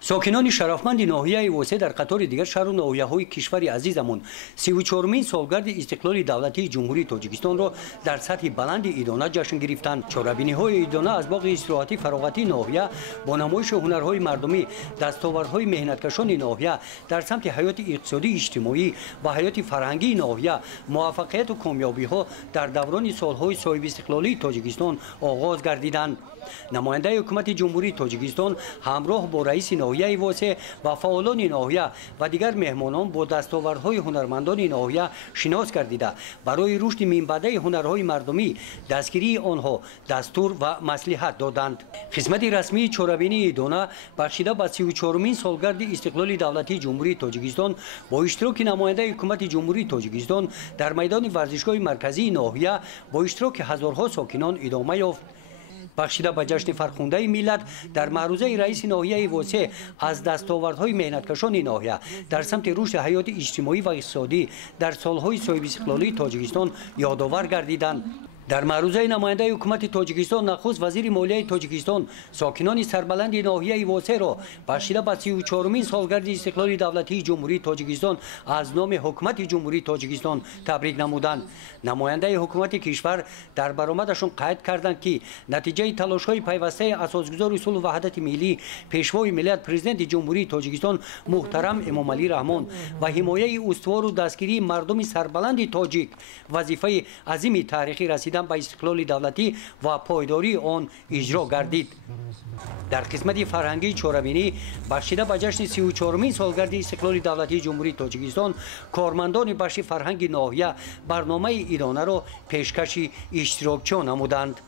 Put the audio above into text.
ساکنان شرافمند ناحیه واسه در قطار دیگر شهر و ناحیه‌های کشور عزیزمون 34مین سالگرد استقلال دولتی جمهوری تاجیکستان را در سطح بلند ایدانه جشن گرفتند. چهاربینی‌های ایدانه از باغ استراحتی فراغتی ناحیه با نمایش هنرهای مردمی، دستاوردهای مهنتکشان ناحیه در سمت حیات اقتصادی اجتماعی و حیات فرهنگی ناحیه، موفقیت و کامیابی‌ها در دوران سال‌های صاحب استقلالی تاجیکستان آغاز گردیدند. نماینده حکومت جمهوری تاجیکستان همراه با رئیس ناحیه واسه و فعالان ناحیه و دیگر مهمانان با دستاوردهای هنرمندان ناحیه شناس گردیده برای رشد منبع هنرهای مردمی دستگیری آنها دستور و مصلحت دادند. خدمت رسمی چهاربینی ایدانه بخشیده به 34مین سالگرد استقلال دولتی جمهوری تاجیکستان با اشتراک نماینده حکومت جمهوری تاجیکستان در میدان ورزشگاه مرکزی ناحیه با اشتراک هزارها ساکنان ادامه یافت. بخشیده به جشن فرخنده ملت در معروضه رئیس ناحیه واسه از دستاوردهای مهنتکشان ناحیه در سمت رشد حیات اجتماعی و اقتصادی در سالهای صاحب استقلالی تاجیکستان یادآور گردیدند. در معروضه نماینده حکومت تاجیکستان نخست وزیر مالیه تاجیکستان ساکنان سربلند ناحیه واسه را بخشیده به 34مین سالگرد استقلال دولتی جمهوری تاجیکستان از نام حکومت جمهوری تاجیکستان تبریک نمودند. نماینده حکومت کشور در برآمدشان قید کردند که نتیجه تلاش‌های پیوسته اساسگزار اصول وحدت ملی پیشوای ملت پرزیدنت جمهوری تاجیکستان محترم امامعلی رحمان و حمایه استوار و دستگیری مردم سربلند تاجیک وظیفه عظیم تاریخی رسید به استقلال دولتی و پایداری آن اجرا گردید. در قسمت فرهنگی چهاربینی بخشیده به جشن 34مین سالگرد استقلال دولتی جمهوری تاجیکستان کارمندان بخش فرهنگ ناحیه برنامه ایدانه را پیشکش اشتراکچیان نمودند.